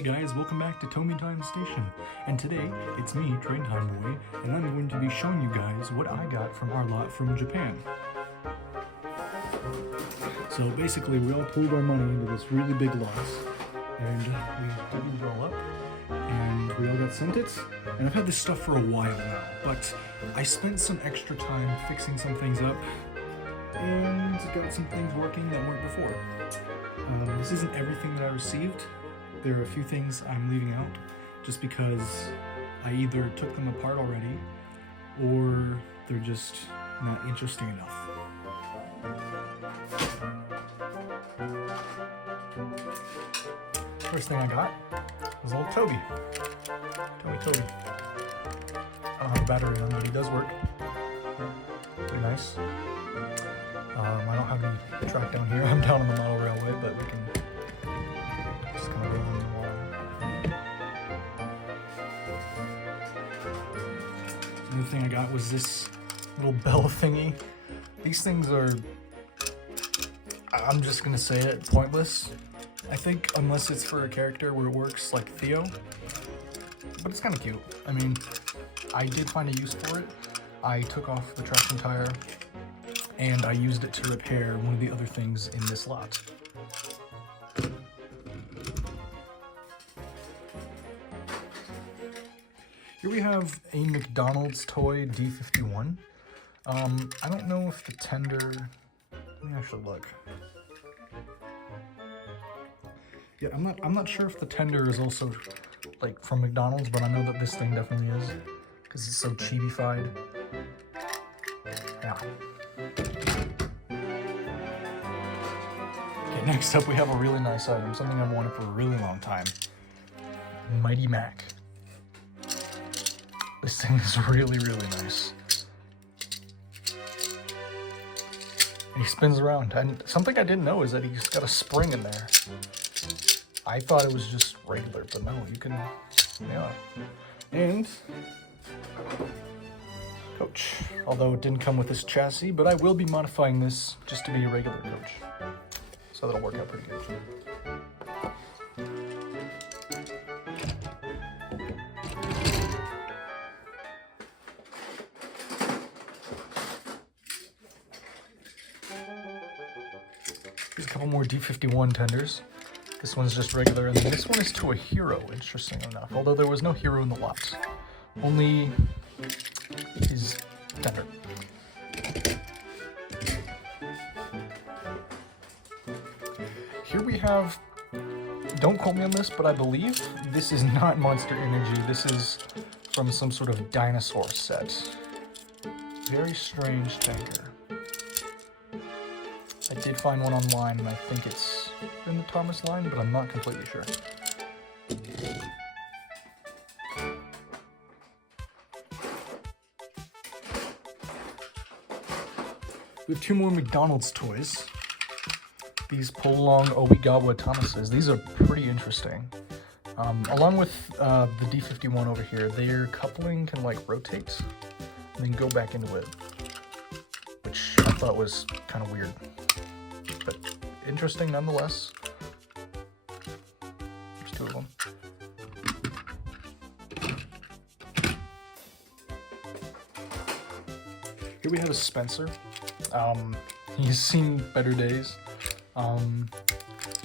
Hey guys, welcome back to TomeTime Station, and today it's me, TrainTimeBoy, and I'm going to be showing you guys what I got from our lot from Japan. So basically we all pulled our money into this really big loss, and we did it all up, and we all got sent it, and I've had this stuff for a while now, but I spent some extra time fixing some things up, and got some things working that weren't before. This isn't everything that I received. There are a few things I'm leaving out just because I either took them apart already or they're just not interesting enough. First thing I got was old Toby. Toby. I don't have a battery on, but he does work. Pretty nice. I don't have any track down here. I'm down on the model railway, but we can just kind of roll on the wall. Another thing I got was this little bell thingy. These things are, I'm just gonna say it, pointless. I think unless it's for a character where it works, like Theo. But it's kind of cute. I mean, I did find a use for it. I took off the traction tire and I used it to repair one of the other things in this lot. Here we have a McDonald's toy D51. I don't know if the tender, let me actually look. Yeah, I'm not sure if the tender is also like from McDonald's, but I know that this thing definitely is because it's so chibi-fied. Yeah. Okay, next up we have a really nice item, something I've wanted for a really long time. Mighty Mac. This thing is really, really nice. And he spins around, and something I didn't know is that he's got a spring in there. I thought it was just regular, but no, you can, yeah. And coach, although it didn't come with this chassis, but I will be modifying this just to be a regular coach. So that'll work out pretty good. Here's a couple more D51 tenders. This one's just regular, and this one is to a hero, interesting enough. Although there was no hero in the lot. Only his tender. Here we have, don't quote me on this, but I believe this is not Monster Energy. This is from some sort of dinosaur set. Very strange tanker. I did find one online, and I think it's in the Thomas line, but I'm not completely sure. We have two more McDonald's toys. These pull-along Oigawa Thomases. These are pretty interesting. Along with the D51 over here, their coupling can like rotate and then go back into it, which I thought was kind of weird, but interesting nonetheless. There's two of them. Here we have a Spencer. He's seen better days.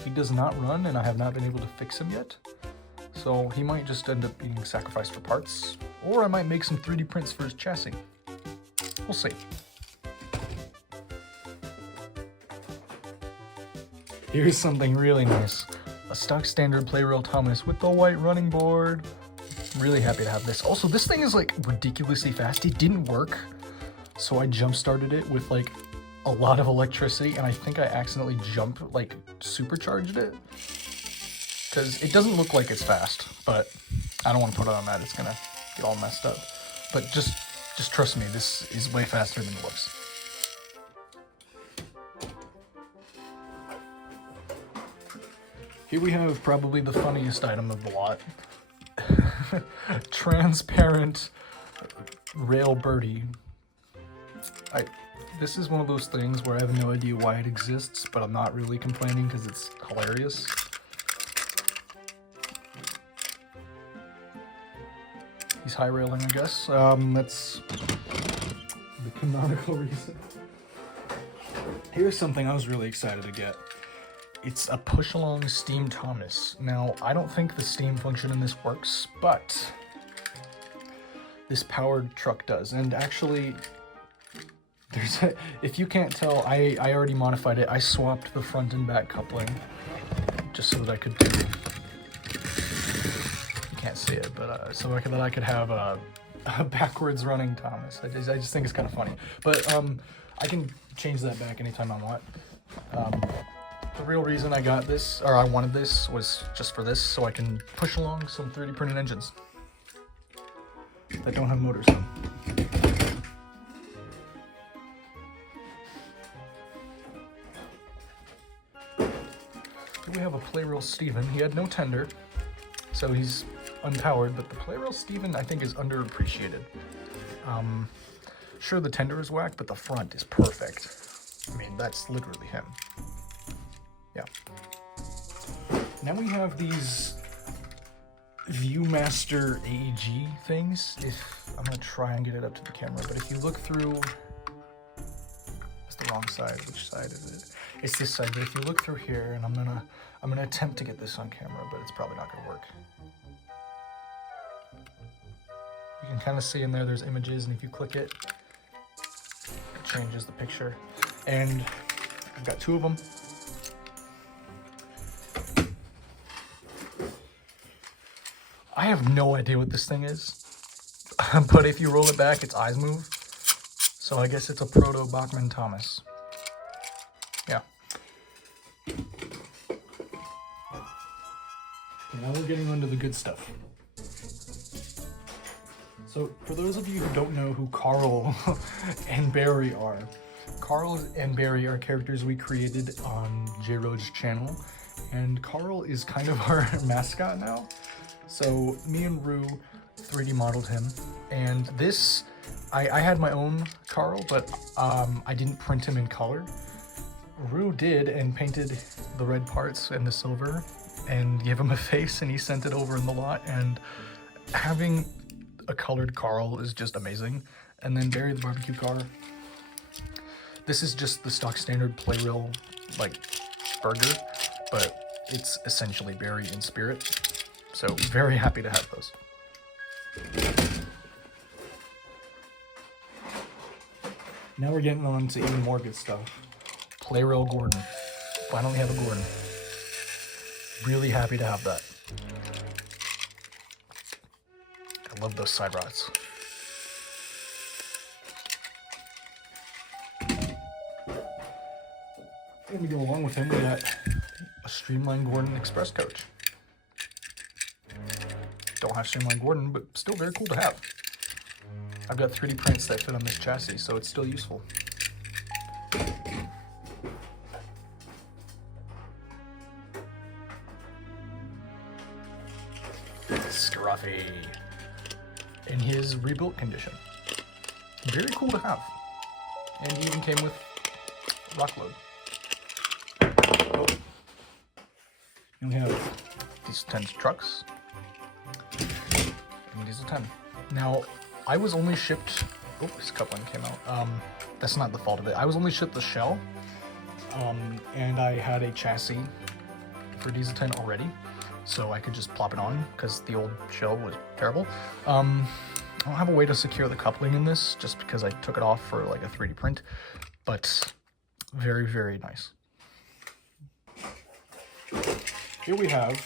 He does not run, and I have not been able to fix him yet. So he might just end up being sacrificed for parts, or I might make some 3D prints for his chassis. We'll see. Here's something really nice. A stock standard Playrail Thomas with the white running board. Really happy to have this. Also, this thing is like ridiculously fast. It didn't work, so I jump started it with like a lot of electricity, and I think I accidentally supercharged it. Because it doesn't look like it's fast, but I don't want to put it on that. It's gonna get all messed up. But just trust me, this is way faster than it looks. Here we have probably the funniest item of the lot. Transparent rail birdie. This is one of those things where I have no idea why it exists, but I'm not really complaining because it's hilarious. He's high railing, I guess. That's the canonical reason. Here's something I was really excited to get. It's a push-along steam Thomas. Now, I don't think the steam function in this works, but this powered truck does. And actually, if you can't tell, I already modified it. I swapped the front and back coupling just so that I could do, you can't see it, but so that I could have a backwards running Thomas. I just think it's kind of funny. But I can change that back anytime I want. The real reason I got this, or I wanted this, was just for this, so I can push along some 3D printed engines that don't have motors on. We have a Playrail Steven. He had no tender, so he's unpowered, but the Playrail Steven I think is underappreciated. Sure, the tender is whack, but the front is perfect. I mean, that's literally him. Yeah. Now we have these Viewmaster AEG things. I'm gonna try and get it up to the camera, but if you look through, it's the wrong side. Which side is it? It's this side. But if you look through here, and I'm gonna attempt to get this on camera, but it's probably not gonna work. You can kind of see in there's images, and if you click it, it changes the picture. And I've got two of them. I have no idea what this thing is, but if you roll it back, its eyes move. So I guess it's a proto Bachmann Thomas. Yeah. Now we're getting into the good stuff. So for those of you who don't know who Carl and Barry are, Carl and Barry are characters we created on J-Road's channel, and Carl is kind of our mascot now. So me and Rue 3D modeled him, and this, I had my own Carl, but I didn't print him in color. Rue did, and painted the red parts and the silver, and gave him a face, and he sent it over in the lot, and having a colored Carl is just amazing. And then Barry the barbecue car. This is just the stock standard Playrail, like, burger, but it's essentially Barry in spirit. So very happy to have those. Now we're getting on to even more good stuff. Playrail Gordon. Finally have a Gordon. Really happy to have that. I love those side rods. And we go along with him, we got a Streamline Gordon Express Coach. Don't have Streamline Gordon, but still very cool to have. I've got 3D prints that fit on this chassis, so it's still useful. Scruffy. In his rebuilt condition. Very cool to have. And he even came with rock load. Oh. And we have these 10 trucks. And diesel 10. Now, I was only shipped, oh, his coupling came out. That's not the fault of it. I was only shipped the shell, and I had a chassis for diesel 10 already, so I could just plop it on because the old shell was terrible. I don't have a way to secure the coupling in this just because I took it off for like a 3D print, but very, very nice. Here we have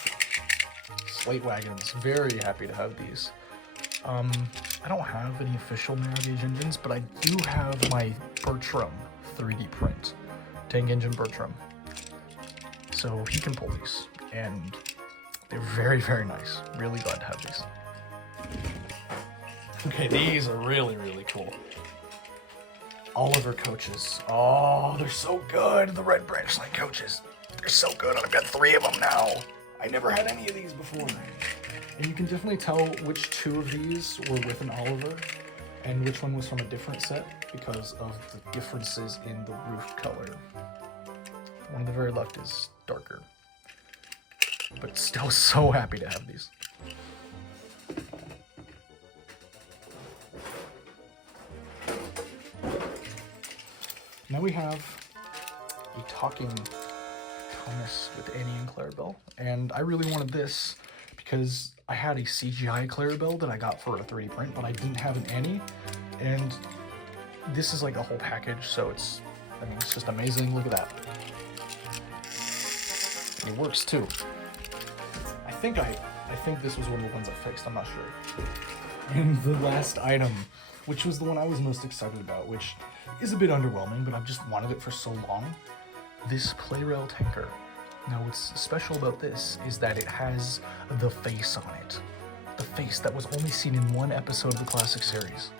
slate wagons. Very happy to have these. I don't have any official narrow gauge engines, but I do have my Bertram 3D print, tank engine Bertram. So he can pull these, and they're very, very nice. Really glad to have these. Okay, these are really, really cool. Oliver coaches. Oh, they're so good. The red branch line coaches. They're so good. I've got 3 of them now. I never had any of these before. And you can definitely tell which 2 of these were with an Oliver and which one was from a different set because of the differences in the roof color. The one on the very left is darker. But still so happy to have these. Now we have a talking Thomas with Annie and Clarabelle, and I really wanted this because I had a CGI Clarabelle that I got for a 3D print, but I didn't have an Annie, and this is like a whole package, so it's just amazing. Look at that. It works too. I think this was one of the ones I fixed, I'm not sure. And the last item, which was the one I was most excited about, which is a bit underwhelming, but I've just wanted it for so long. This Play-Rail tanker. Now what's special about this is that it has the face on it. The face that was only seen in one episode of the classic series.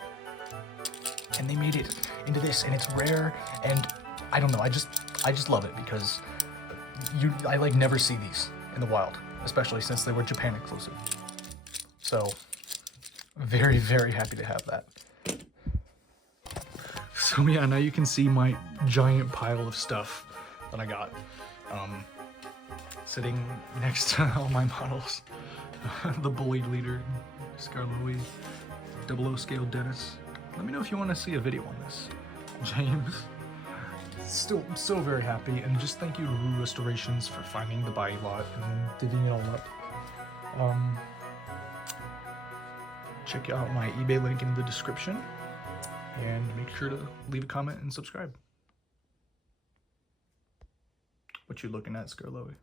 And they made it into this, and it's rare, and I don't know, I just love it because I like never see these in the wild, especially since they were Japan exclusive. So very, very happy to have that. So yeah, now you can see my giant pile of stuff that I got sitting next to all my models. The bullied leader, Scarlowy, 00 scale Dennis. Let me know if you want to see a video on this. James. Still so very happy, and just thank you to Rue Restorations for finding the Buyee lot and digging it all up. Check out my eBay link in the description, and make sure to leave a comment and subscribe. What you looking at, Scarlowy?